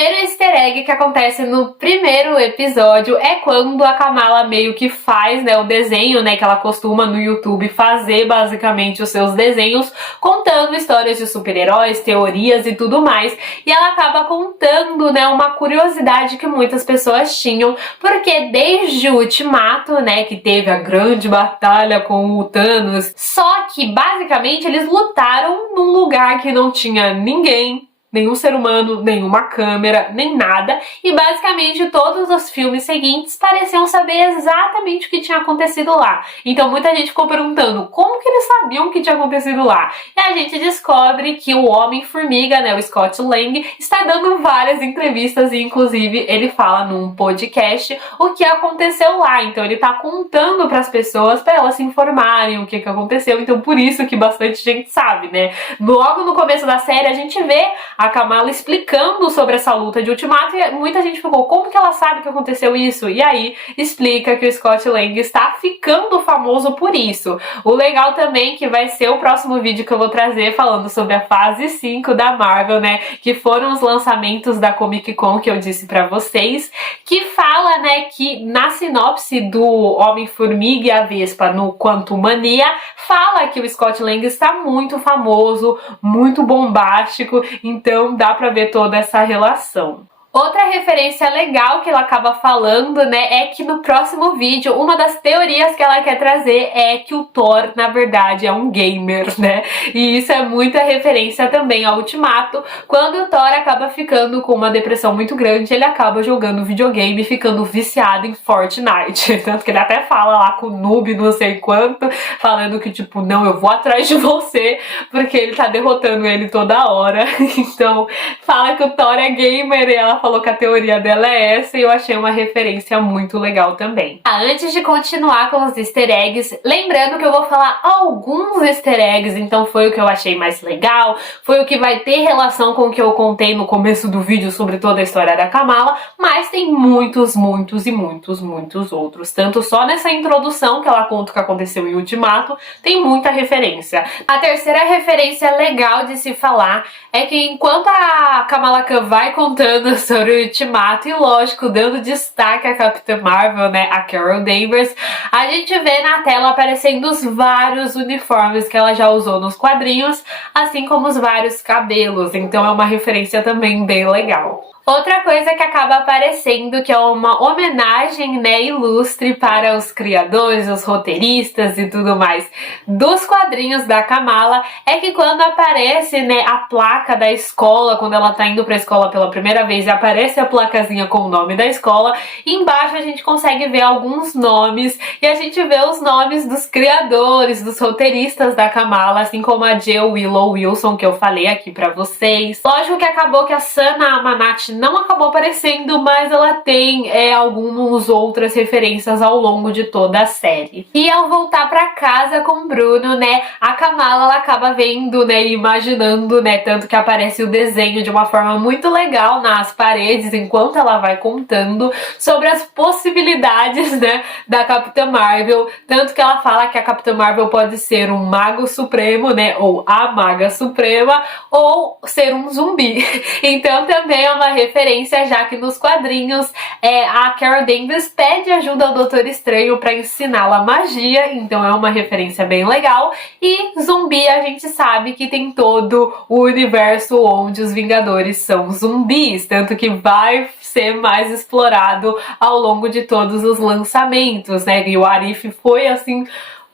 primeiro easter egg que acontece no primeiro episódio é quando a Kamala meio que faz, né, o desenho, né, que ela costuma no YouTube fazer basicamente os seus desenhos, contando histórias de super-heróis, teorias e tudo mais, e ela acaba contando, né, uma curiosidade que muitas pessoas tinham, porque desde o Ultimato, né, que teve a grande batalha com o Thanos, só que basicamente eles lutaram num lugar que não tinha ninguém, nenhum ser humano, nenhuma câmera, nem nada, e basicamente todos os filmes seguintes pareciam saber exatamente o que tinha acontecido lá. Então muita gente ficou perguntando como que eles sabiam o que tinha acontecido lá. E a gente descobre que o Homem-Formiga, né, o Scott Lang, está dando várias entrevistas e inclusive ele fala num podcast o que aconteceu lá. Então ele tá contando para as pessoas, para elas se informarem o que aconteceu. Então por isso que bastante gente sabe, né? Logo no começo da série a gente vê a Kamala explicando sobre essa luta de Ultimato e muita gente ficou, como que ela sabe que aconteceu isso? E aí explica que o Scott Lang está ficando famoso por isso. O legal também que vai ser o próximo vídeo que eu vou trazer falando sobre a fase 5 da Marvel, né, que foram os lançamentos da Comic Con que eu disse pra vocês, que fala, né, que na sinopse do Homem-Formiga e a Vespa no Quantumania, fala que o Scott Lang está muito famoso, muito bombástico, então dá pra ver toda essa relação. Outra referência legal que ela acaba falando, né, é que no próximo vídeo, uma das teorias que ela quer trazer é que o Thor, na verdade, é um gamer, né? E isso é muita referência também ao Ultimato. Quando o Thor acaba ficando com uma depressão muito grande, ele acaba jogando videogame e ficando viciado em Fortnite. Tanto que ele até fala lá com o noob não sei quanto, falando que tipo, não, eu vou atrás de você, porque ele tá derrotando ele toda hora. Então, fala que o Thor é gamer e ela falou que a teoria dela é essa e eu achei uma referência muito legal também. Antes de continuar com os easter eggs, lembrando que eu vou falar alguns easter eggs, então foi o que eu achei mais legal, foi o que vai ter relação com o que eu contei no começo do vídeo sobre toda a história da Kamala, mas tem muitos outros. Tanto só nessa introdução que ela conta o que aconteceu em Ultimato, tem muita referência. A terceira referência legal de se falar é que enquanto a Kamala Khan vai contando sobre o Ultimato e, lógico, dando destaque à Capitã Marvel, né, a Carol Danvers, a gente vê na tela aparecendo os vários uniformes que ela já usou nos quadrinhos, assim como os vários cabelos, então é uma referência também bem legal. Outra coisa que acaba aparecendo, que é uma homenagem, né, ilustre para os criadores, os roteiristas e tudo mais dos quadrinhos da Kamala, é que quando aparece, né, a placa da escola, quando ela tá indo pra escola pela primeira vez e aparece a placazinha com o nome da escola, embaixo a gente consegue ver alguns nomes e a gente vê os nomes dos criadores, dos roteiristas da Kamala, assim como a Jill Willow Wilson, que eu falei aqui pra vocês. Lógico que acabou que a Sana Amanat não acabou aparecendo, mas ela tem algumas outras referências ao longo de toda a série. E ao voltar pra casa com o Bruno, né, a Kamala ela acaba vendo, né, e imaginando, né, tanto que aparece o desenho de uma forma muito legal nas paredes enquanto ela vai contando sobre as possibilidades, né, da Capitã Marvel, tanto que ela fala que a Capitã Marvel pode ser um mago supremo, né, ou a maga suprema, ou ser um zumbi. Então também é uma referência, já que nos quadrinhos a Carol Danvers pede ajuda ao Doutor Estranho para ensiná-la magia, então é uma referência bem legal. E zumbi a gente sabe que tem todo o universo onde os Vingadores são zumbis, tanto que vai ser mais explorado ao longo de todos os lançamentos, né? E o Arif foi assim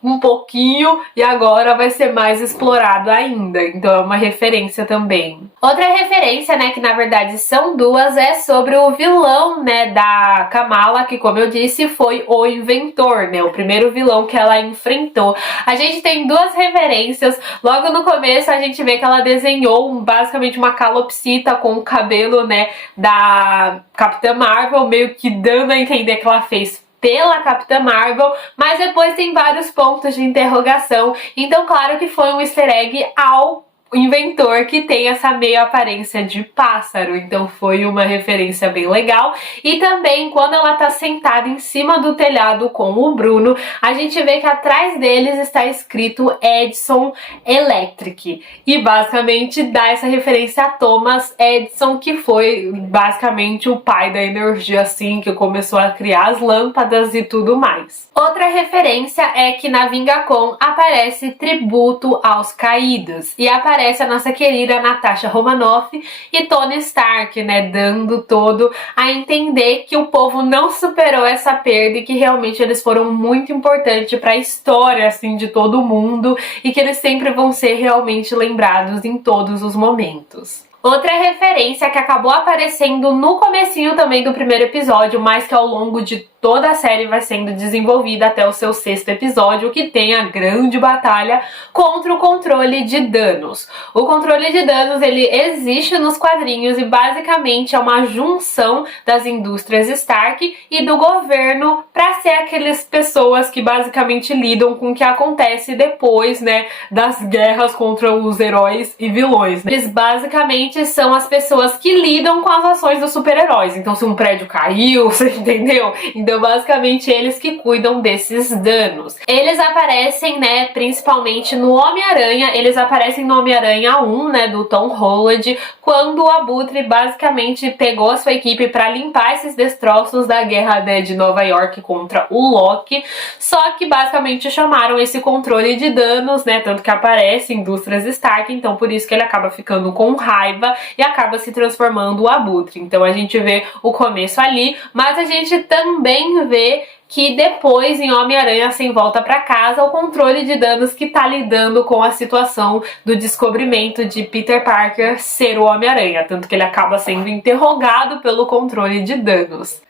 um pouquinho e agora vai ser mais explorado ainda, então é uma referência também. Outra referência, né, que na verdade são duas, é sobre o vilão, né, da Kamala, que como eu disse foi o Inventor, né, o primeiro vilão que ela enfrentou. A gente tem duas referências. Logo no começo a gente vê que ela desenhou basicamente uma calopsita com o cabelo, né, da Capitã Marvel, meio que dando a entender que ela fez pela Capitã Marvel, mas depois tem vários pontos de interrogação, então claro que foi um easter egg ao inventor que tem essa meia aparência de pássaro, então foi uma referência bem legal. E também quando ela tá sentada em cima do telhado com o Bruno, a gente vê que atrás deles está escrito Edison Electric, e basicamente dá essa referência a Thomas Edison, que foi basicamente o pai da energia, assim, que começou a criar as lâmpadas e tudo mais. Outra referência é que na Vingacon aparece Tributo aos Caídos, e aparece a nossa querida Natasha Romanoff e Tony Stark, né, dando todo a entender que o povo não superou essa perda e que realmente eles foram muito importantes para a história, assim, de todo mundo, e que eles sempre vão ser realmente lembrados em todos os momentos. Outra referência que acabou aparecendo no comecinho também do primeiro episódio, mas que ao longo de toda a série vai sendo desenvolvida até o seu 6º episódio, que tem a grande batalha contra o controle de danos. O controle de danos, ele existe nos quadrinhos e basicamente é uma junção das indústrias Stark e do governo para ser aquelas pessoas que basicamente lidam com o que acontece depois, né, das guerras contra os heróis e vilões, né? Eles basicamente são as pessoas que lidam com as ações dos super-heróis. Então se um prédio caiu, você entendeu? Então basicamente eles que cuidam desses danos. Eles aparecem, né, principalmente no Homem-Aranha. Eles aparecem no Homem-Aranha 1, né, do Tom Holland, quando o Abutre basicamente pegou a sua equipe para limpar esses destroços da guerra, né, de Nova York contra o Loki. Só que basicamente chamaram esse controle de danos, né, tanto que aparece indústrias Stark, então por isso que ele acaba ficando com raiva e acaba se transformando o Abutre. Então a gente vê o começo ali, mas a gente também vê que depois em Homem-Aranha Sem Volta pra Casa, o controle de danos que tá lidando com a situação do descobrimento de Peter Parker ser o Homem-Aranha, tanto que ele acaba sendo interrogado pelo controle de danos.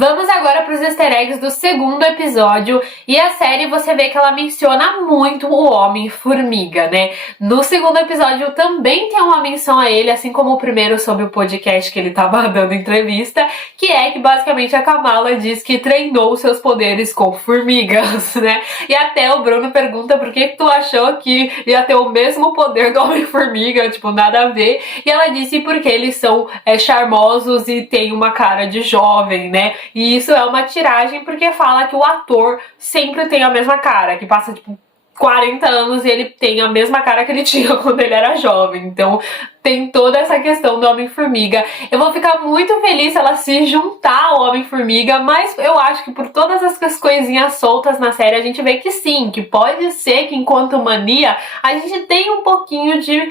Vamos agora para os easter eggs do 2º episódio, e a série você vê que ela menciona muito o Homem-Formiga, né? No 2º episódio também tem uma menção a ele, assim como o primeiro sobre o podcast que ele tava dando entrevista, que é que basicamente a Kamala diz que treinou seus poderes com formigas, né? E até o Bruno pergunta por que tu achou que ia ter o mesmo poder do Homem-Formiga, tipo, nada a ver. E ela disse porque eles são charmosos e tem uma cara de jovem, né? E isso é uma tiragem porque fala que o ator sempre tem a mesma cara, que passa tipo 40 anos e ele tem a mesma cara que ele tinha quando ele era jovem. Então tem toda essa questão do Homem-Formiga. Eu vou ficar muito feliz se ela se juntar ao Homem-Formiga, mas eu acho que por todas essas coisinhas soltas na série, a gente vê que sim, que pode ser que enquanto mania, a gente tem um pouquinho de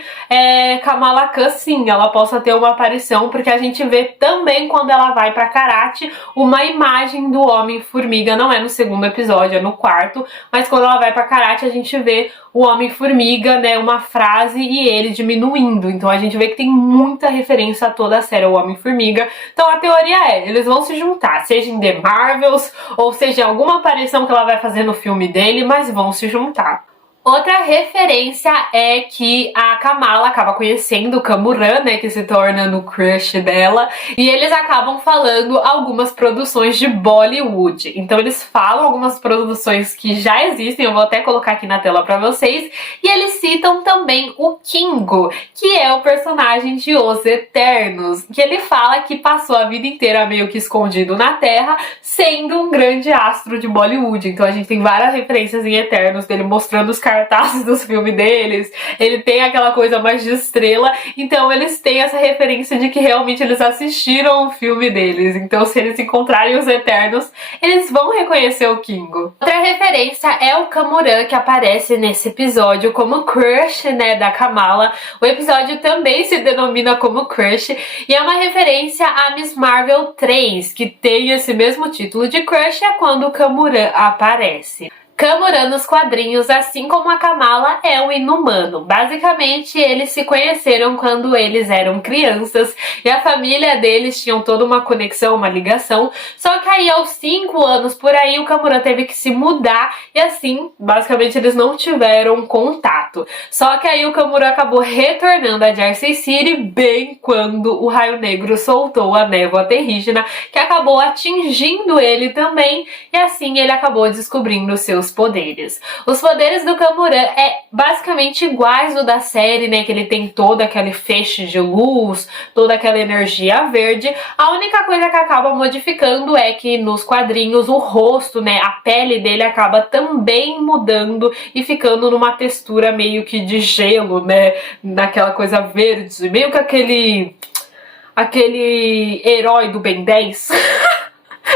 Kamala Khan, sim, ela possa ter uma aparição, porque a gente vê também quando ela vai pra Karate, uma imagem do Homem-Formiga, não é no 2º episódio, é no 4º, mas quando ela vai pra Karate, a gente vê o Homem-Formiga, né, uma frase e ele diminuindo. Então a gente vê que tem muita referência a toda a série, o Homem-Formiga. Então a teoria é, eles vão se juntar, seja em The Marvels, ou seja alguma aparição que ela vai fazer no filme dele, mas vão se juntar. Outra referência é que a Kamala acaba conhecendo o Camuran, né, que se torna no crush dela, e eles acabam falando algumas produções de Bollywood. Então eles falam algumas produções que já existem, eu vou até colocar aqui na tela pra vocês, e eles citam também o Kingo, que é o personagem de Os Eternos, que ele fala que passou a vida inteira meio que escondido na Terra, sendo um grande astro de Bollywood. Então a gente tem várias referências em Eternos dele mostrando os cartazes dos filmes deles, ele tem aquela coisa mais de estrela, então eles têm essa referência de que realmente eles assistiram o filme deles, então se eles encontrarem os Eternos, eles vão reconhecer o Kingo. Outra referência é o Camuran, que aparece nesse episódio como crush, né, da Kamala. O episódio também se denomina como crush, e é uma referência a Miss Marvel 3, que tem esse mesmo título de crush, é quando o Camuran aparece. Camuran nos quadrinhos, assim como a Kamala, é um inumano. Basicamente, eles se conheceram quando eles eram crianças e a família deles tinham toda uma conexão, uma ligação. Só que aí, aos 5 anos por aí, o Camuran teve que se mudar e assim, basicamente, eles não tiveram contato. Só que aí o Camuran acabou retornando a Jersey City bem quando o Raio Negro soltou a névoa terrígena, que acabou atingindo ele também, e assim ele acabou descobrindo seus os poderes. Os poderes do Camuran é basicamente iguais ao da série, né, que ele tem todo aquele feixe de luz, toda aquela energia verde. A única coisa que acaba modificando é que nos quadrinhos o rosto, né, a pele dele acaba também mudando e ficando numa textura meio que de gelo, né, naquela coisa verde, meio que aquele herói do Ben 10.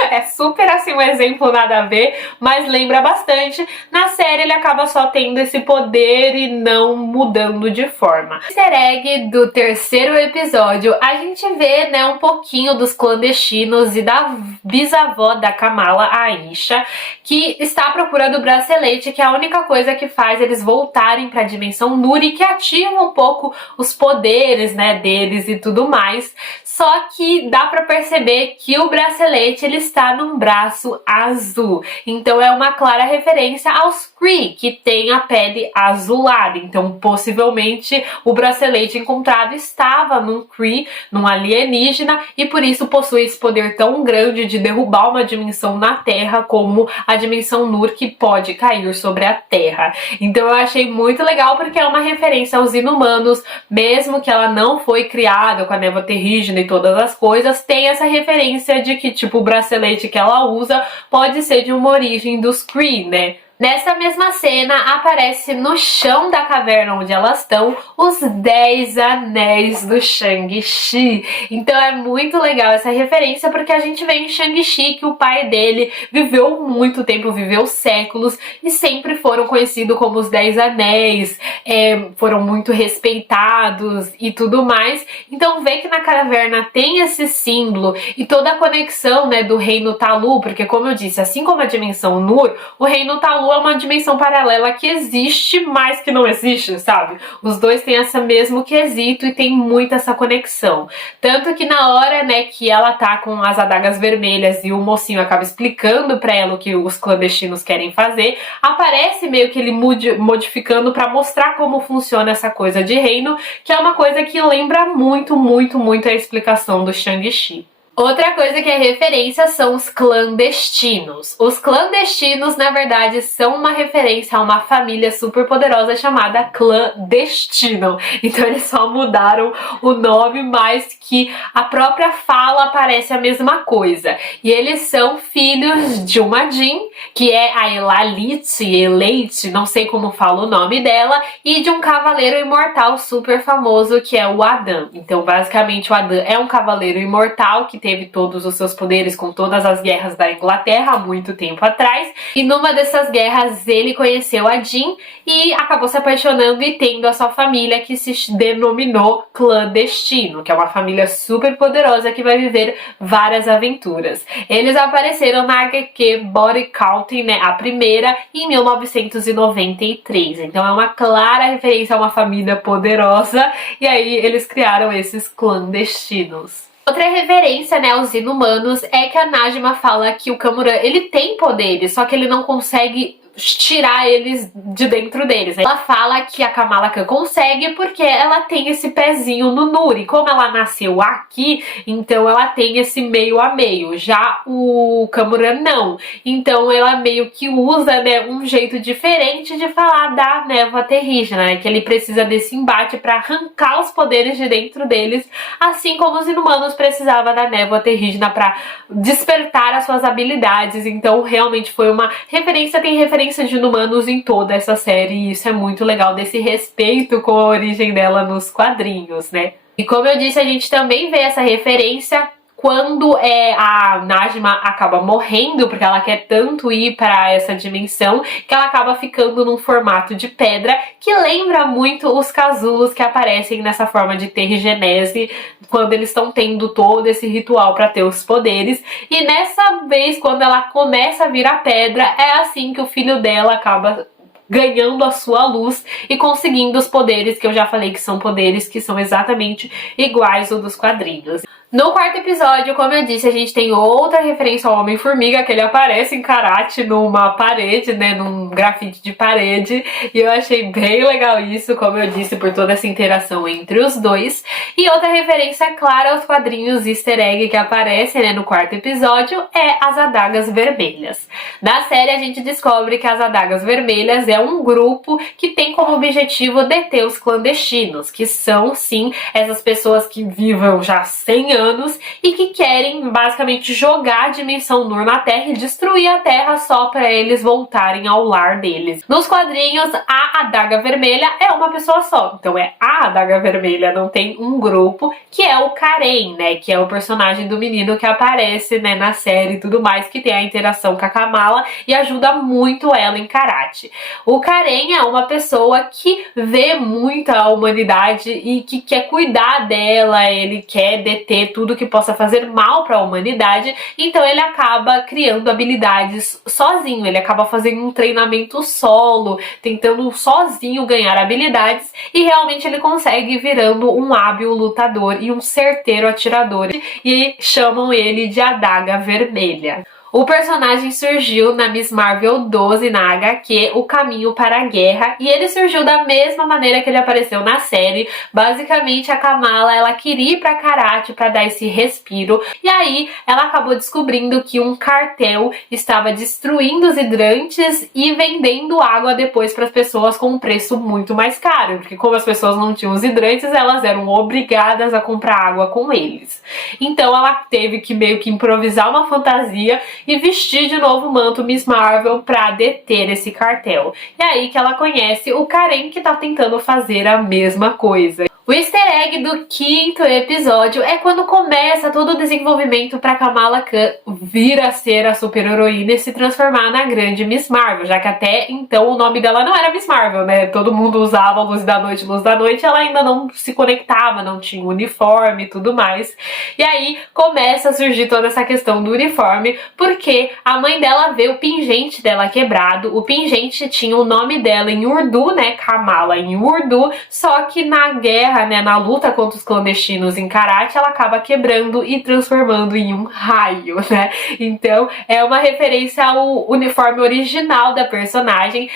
É super assim um exemplo nada a ver, mas lembra bastante. Na série ele acaba só tendo esse poder e não mudando de forma. No easter egg do terceiro episódio, a gente vê, né, um pouquinho dos clandestinos e da bisavó da Kamala, a Aisha, que está à procura do bracelete, que é a única coisa que faz eles voltarem para a dimensão Nuri, que ativa um pouco os poderes, né, deles e tudo mais. Só que dá pra perceber que o bracelete ele está num braço azul. Então é uma clara referência aos Kree, que tem a pele azulada. Então possivelmente o bracelete encontrado estava num Kree, num alienígena, e por isso possui esse poder tão grande de derrubar uma dimensão na Terra como a dimensão Nur, que pode cair sobre a Terra. Então eu achei muito legal porque é uma referência aos inumanos, mesmo que ela não foi criada com a névoa terrígena e todas as coisas, tem essa referência de que, tipo, o bracelete que ela usa pode ser de uma origem dos Kree, né? Nessa mesma cena, aparece no chão da caverna onde elas estão os 10 anéis do Shang-Chi. Então é muito legal essa referência, porque a gente vê em Shang-Chi que o pai dele viveu muito tempo, viveu séculos, e sempre foram conhecidos como os 10 anéis, foram muito respeitados e tudo mais. Então ver que na caverna tem esse símbolo e toda a conexão, né, do Reino Talu, porque como eu disse, assim como a dimensão Nur, o Reino Talu é uma dimensão paralela que existe, mas que não existe, sabe? Os dois têm esse mesmo quesito e tem muito essa conexão. Tanto que na hora, né, que ela tá com as adagas vermelhas e o mocinho acaba explicando pra ela o que os clandestinos querem fazer, aparece meio que ele modificando pra mostrar como funciona essa coisa de reino, que é uma coisa que lembra muito, muito, muito a explicação do Shang-Chi. Outra coisa que é referência são os clandestinos. Os clandestinos, na verdade, são uma referência a uma família super poderosa chamada Clã Destino. Então eles só mudaram o nome, mas que a própria fala parece a mesma coisa. E eles são filhos de uma Jin, que é a Elite, não sei como fala o nome dela, e de um cavaleiro imortal super famoso que é o Adam. Então basicamente o Adam é um cavaleiro imortal que teve todos os seus poderes com todas as guerras da Inglaterra há muito tempo atrás, e numa dessas guerras ele conheceu a Jean e acabou se apaixonando e tendo a sua família, que se denominou Clandestino, que é uma família super poderosa que vai viver várias aventuras. Eles apareceram na HQ Body Counting, né, a primeira, em 1993, então é uma clara referência a uma família poderosa, e aí eles criaram esses clandestinos. Outra referência, né, aos inumanos é que a Najma fala que o Camuran, ele tem poderes, só que ele não consegue tirar eles de dentro deles. Ela fala que a Kamala Khan consegue porque ela tem esse pezinho no Nuri. Como ela nasceu aqui, então ela tem esse meio a meio. Já o Camuran não. Então ela meio que usa, né, um jeito diferente de falar da névoa terrígena, né, que ele precisa desse embate para arrancar os poderes de dentro deles, assim como os inumanos precisavam da névoa terrígena para despertar as suas habilidades. Então realmente foi uma referência, tem referência de inumanos em toda essa série, e isso é muito legal, desse respeito com a origem dela nos quadrinhos, né? E como eu disse, a gente também vê essa referência quando a Najma acaba morrendo, porque ela quer tanto ir para essa dimensão, que ela acaba ficando num formato de pedra, que lembra muito os casulos que aparecem nessa forma de terrigenese, quando eles estão tendo todo esse ritual para ter os poderes. E nessa vez, quando ela começa a virar pedra, é assim que o filho dela acaba ganhando a sua luz e conseguindo os poderes que eu já falei que são poderes que são exatamente iguais aos dos quadrinhos. No quarto episódio, como eu disse, a gente tem outra referência ao Homem-Formiga, que ele aparece em karate numa parede, né, num grafite de parede, e eu achei bem legal isso, como eu disse, por toda essa interação entre os dois. E outra referência clara aos quadrinhos easter egg que aparecem, né, no quarto episódio é as Adagas Vermelhas. Na série a gente descobre que as Adagas Vermelhas é um grupo que tem como objetivo deter os clandestinos, que são, sim, essas pessoas que vivem já 100 anos e que querem basicamente jogar a dimensão Nur na Terra e destruir a Terra só para eles voltarem ao lar deles. Nos quadrinhos, a Adaga Vermelha é uma pessoa só, então é a Adaga Vermelha, não tem um grupo, que é o Karen, né, que é o personagem do menino que aparece, né, na série e tudo mais, que tem a interação com a Kamala e ajuda muito ela em karate. O Karen é uma pessoa que vê muito a humanidade e que quer cuidar dela, ele quer deter tudo que possa fazer mal para a humanidade, então ele acaba criando habilidades sozinho, ele acaba fazendo um treinamento solo, tentando sozinho ganhar habilidades e realmente ele consegue virando um hábil lutador e um certeiro atirador e chamam ele de Adaga Vermelha. O personagem surgiu na Miss Marvel 12 na HQ, O Caminho para a Guerra, e ele surgiu da mesma maneira que ele apareceu na série. Basicamente, a Kamala, ela queria ir pra karate para dar esse respiro, e aí ela acabou descobrindo que um cartel estava destruindo os hidrantes e vendendo água depois para as pessoas com um preço muito mais caro, porque como as pessoas não tinham os hidrantes, elas eram obrigadas a comprar água com eles. Então ela teve que meio que improvisar uma fantasia e vestir de novo o manto Miss Marvel pra deter esse cartel. E aí que ela conhece o Karen, que tá tentando fazer a mesma coisa. O easter egg do quinto episódio é quando começa todo o desenvolvimento para Kamala Khan vir a ser a super-heroína e se transformar na grande Miss Marvel, já que até então o nome dela não era Miss Marvel, né? Todo mundo usava Luz da Noite, ela ainda não se conectava, não tinha uniforme e tudo mais. E aí começa a surgir toda essa questão do uniforme, porque a mãe dela vê o pingente dela quebrado, o pingente tinha o nome dela em Urdu, né? Kamala em Urdu, só que na guerra, né, na luta contra os clandestinos em karate, ela acaba quebrando e transformando em um raio, né? Então é uma referência ao uniforme original da personagem.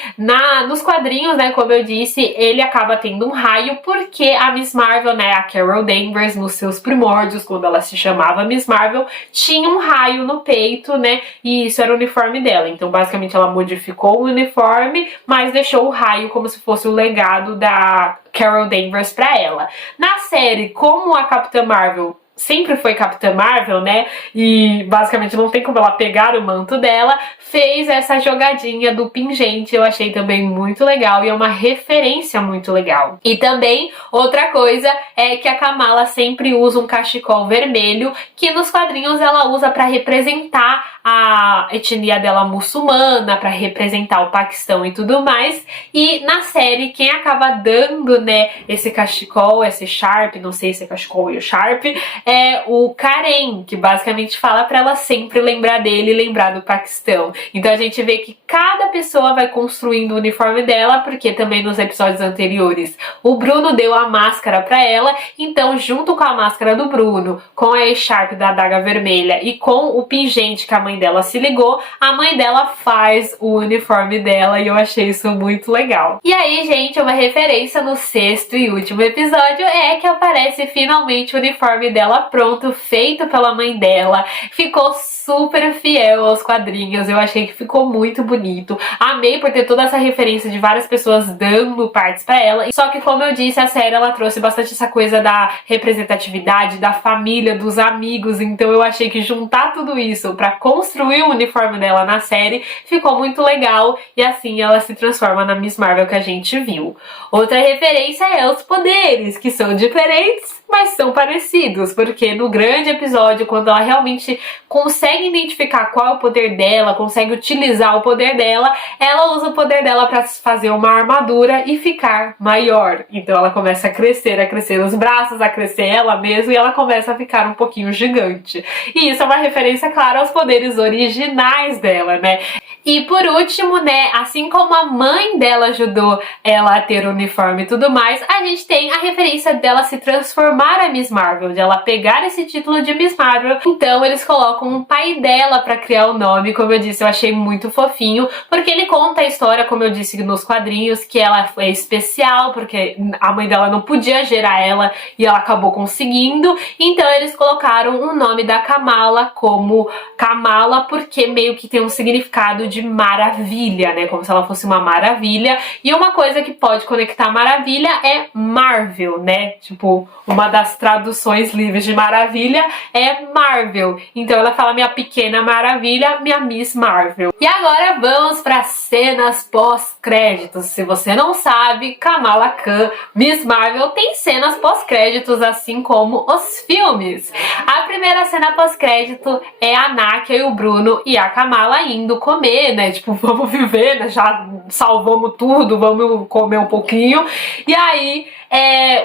Nos quadrinhos, né, como eu disse, ele acaba tendo um raio porque a Miss Marvel, né, a Carol Danvers, nos seus primórdios, quando ela se chamava Miss Marvel, tinha um raio no peito, né, e isso era o uniforme dela. Então basicamente ela modificou o uniforme, mas deixou o raio como se fosse o legado da Carol Danvers pra ela. Na série, como a Capitã Marvel sempre foi Capitã Marvel, né, e basicamente não tem como ela pegar o manto dela, fez essa jogadinha do pingente, eu achei também muito legal e é uma referência muito legal. E também, outra coisa é que a Kamala sempre usa um cachecol vermelho, que nos quadrinhos ela usa para representar a etnia dela muçulmana, para representar o Paquistão e tudo mais, e na série quem acaba dando, né, esse cachecol, esse Sharp, não sei se é cachecol ou Sharp, é o Karen, que basicamente fala pra ela sempre lembrar dele e lembrar do Paquistão. Então a gente vê que cada pessoa vai construindo o uniforme dela, porque também nos episódios anteriores o Bruno deu a máscara pra ela, então junto com a máscara do Bruno, com a E-Sharp da Adaga Vermelha e com o pingente que a mãe dela se ligou, a mãe dela faz o uniforme dela e eu achei isso muito legal. E aí, gente, uma referência no sexto e último episódio é que aparece finalmente o uniforme dela pronto, feito pela mãe dela. Ficou super fiel aos quadrinhos, eu achei que ficou muito bonito. Amei por ter toda essa referência de várias pessoas dando partes pra ela. Só que, como eu disse, a série ela trouxe bastante essa coisa da representatividade, da família, dos amigos, então eu achei que juntar tudo isso pra construir o uniforme dela na série ficou muito legal e assim ela se transforma na Miss Marvel que a gente viu. Outra referência é os poderes, que são diferentes, mas são parecidos, porque no grande episódio, quando ela realmente consegue consegue identificar qual é o poder dela, consegue utilizar o poder dela, ela usa o poder dela pra fazer uma armadura e ficar maior. Então ela começa a crescer os braços, a crescer ela mesma e ela começa a ficar um pouquinho gigante. E isso é uma referência, claro, aos poderes originais dela, né? E por último, né, assim como a mãe dela ajudou ela a ter o uniforme e tudo mais, a gente tem a referência dela se transformar a Miss Marvel, de ela pegar esse título de Miss Marvel. Então eles colocam um pai dela pra criar o nome, como eu disse, eu achei muito fofinho, porque ele conta a história, como eu disse nos quadrinhos, que ela foi especial, porque a mãe dela não podia gerar ela e ela acabou conseguindo. Então eles colocaram o nome da Kamala como Kamala, porque meio que tem um significado de maravilha, né? Como se ela fosse uma maravilha. E uma coisa que pode conectar maravilha é Marvel, né? Tipo, uma das traduções livres de maravilha é Marvel. Então ela fala minha pequena maravilha, minha Miss Marvel. E agora vamos para cenas pós-créditos. Se você não sabe, Kamala Khan, Miss Marvel, tem cenas pós-créditos, assim como os filmes. A primeira cena pós-crédito é a Nakia e o Bruno e a Kamala indo comer, né? Tipo, vamos viver, né? Já salvamos tudo, vamos comer um pouquinho. E aí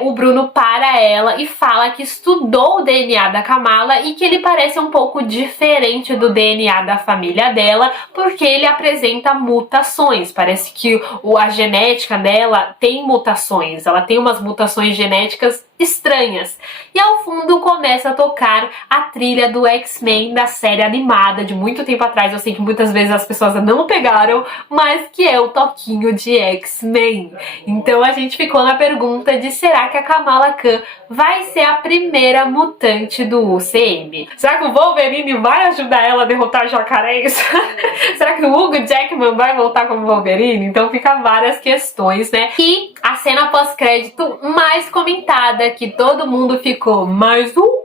o Bruno para ela e fala que estudou o DNA da Kamala e que ele parece um pouco diferente do DNA da família dela, porque ele apresenta mutações. Parece que a genética dela tem mutações, ela tem umas mutações genéticas estranhas. E ao fundo começa a tocar a trilha do X-Men da série animada de muito tempo atrás. Eu sei que muitas vezes as pessoas não pegaram, mas que é o toquinho de X-Men. Então a gente ficou na pergunta de será que a Kamala Khan vai ser a primeira mutante do UCM? Será que o Wolverine vai ajudar ela a derrotar jacarés? Será que o Hugh Jackman vai voltar como Wolverine? Então fica várias questões, né? E a cena pós-crédito mais comentada, que todo mundo ficou, mas o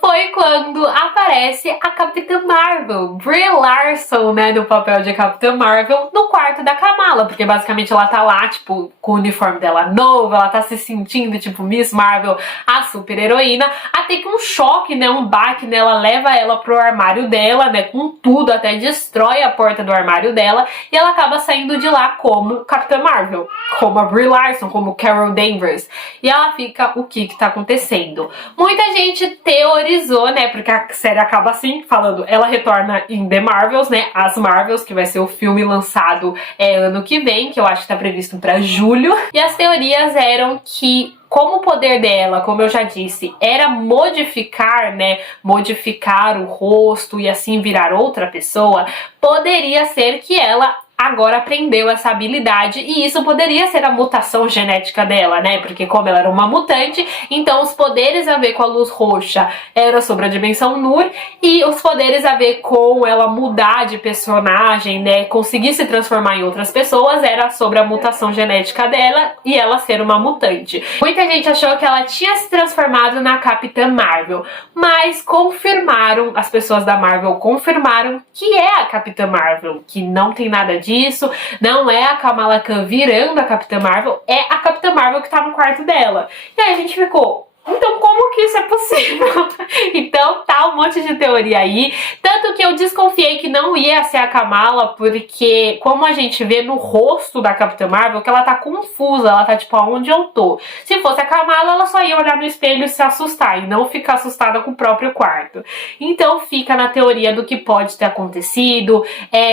foi quando aparece a Capitã Marvel, Brie Larson, né, no papel de Capitã Marvel, no quarto da Kamala, porque basicamente ela tá lá, tipo, com o uniforme dela novo, ela tá se sentindo, tipo, Miss Marvel, a super heroína, até que um choque, né, um baque nela leva ela pro armário dela, né, com tudo, até destrói a porta do armário dela, e ela acaba saindo de lá como Capitã Marvel, como a Brie Larson, como Carol Danvers, e ela fica, o que tá acontecendo? Muita gente teorizou, né, porque a série acaba assim, falando, ela retorna em The Marvels, né, As Marvels, que vai ser o filme lançado ano que vem, que eu acho que tá previsto pra julho, e as teorias eram que como o poder dela, como eu já disse, era modificar, né, modificar o rosto e assim virar outra pessoa, poderia ser que ela agora aprendeu essa habilidade e isso poderia ser a mutação genética dela, né? Porque como ela era uma mutante, então os poderes a ver com a luz roxa era sobre a dimensão Nur e os poderes a ver com ela mudar de personagem, né? Conseguir se transformar em outras pessoas era sobre a mutação genética dela e ela ser uma mutante. Muita gente achou que ela tinha se transformado na Capitã Marvel, mas confirmaram, as pessoas da Marvel confirmaram que é a Capitã Marvel, que não tem nada disso, não é a Kamala Khan virando a Capitã Marvel, é a Capitã Marvel que tá no quarto dela. E aí a gente ficou, então como que isso é possível? Então tá um monte de teoria aí, tanto que eu desconfiei que não ia ser a Kamala, porque como a gente vê no rosto da Capitã Marvel, que ela tá confusa, ela tá tipo, aonde eu tô? Se fosse a Kamala, ela só ia olhar no espelho e se assustar, e não ficar assustada com o próprio quarto. Então fica na teoria do que pode ter acontecido.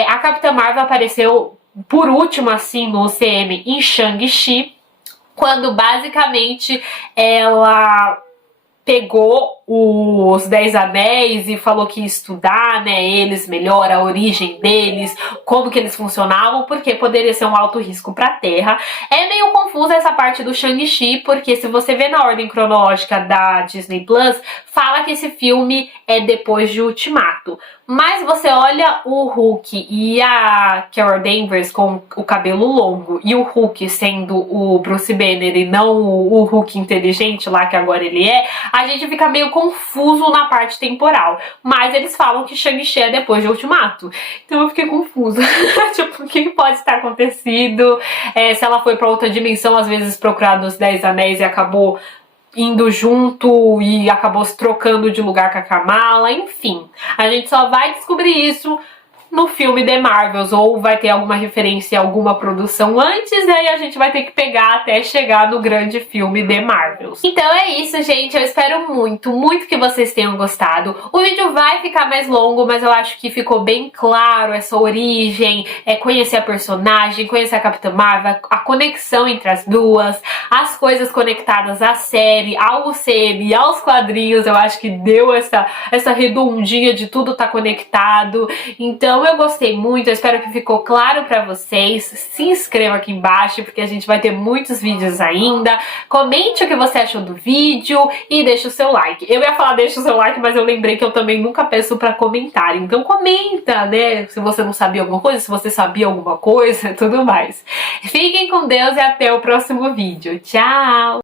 A Capitã Marvel apareceu por último assim no UCM em Shang-Chi, quando basicamente ela pegou os 10 anéis e falou que ia estudar, né, eles melhor, a origem deles, como que eles funcionavam, porque poderia ser um alto risco para a Terra. É meio confusa essa parte do Shang-Chi, porque se você vê na ordem cronológica da Disney Plus, fala que esse filme é depois de Ultimato. Mas você olha o Hulk e a Carol Danvers com o cabelo longo e o Hulk sendo o Bruce Banner e não o Hulk inteligente lá que agora ele é, a gente fica meio confuso na parte temporal. Mas eles falam que Shang-Chi é depois de Ultimato. Então eu fiquei confusa. Tipo, o que pode estar acontecido? Se ela foi pra outra dimensão, às vezes procurando os 10 anéis e acabou indo junto e acabou se trocando de lugar com a Kamala, enfim. A gente só vai descobrir isso no filme The Marvels, ou vai ter alguma referência a alguma produção antes, e aí a gente vai ter que pegar até chegar no grande filme The Marvels. Então é isso, gente, eu espero muito, muito que vocês tenham gostado. O vídeo vai ficar mais longo, mas eu acho que ficou bem claro essa origem, conhecer a personagem, conhecer a Capitã Marvel, a conexão entre as duas, as coisas conectadas à série, ao UCM, aos quadrinhos. Eu acho que deu essa redondinha de tudo tá conectado. Então eu gostei muito, eu espero que ficou claro pra vocês. Se inscreva aqui embaixo, porque a gente vai ter muitos vídeos ainda. Comente o que você achou do vídeo e deixa o seu like. Eu ia falar deixa o seu like, mas eu lembrei que eu também nunca peço pra comentar. Então comenta, né? Se você não sabia alguma coisa, se você sabia alguma coisa, tudo mais. Fiquem com Deus e até o próximo vídeo. Tchau!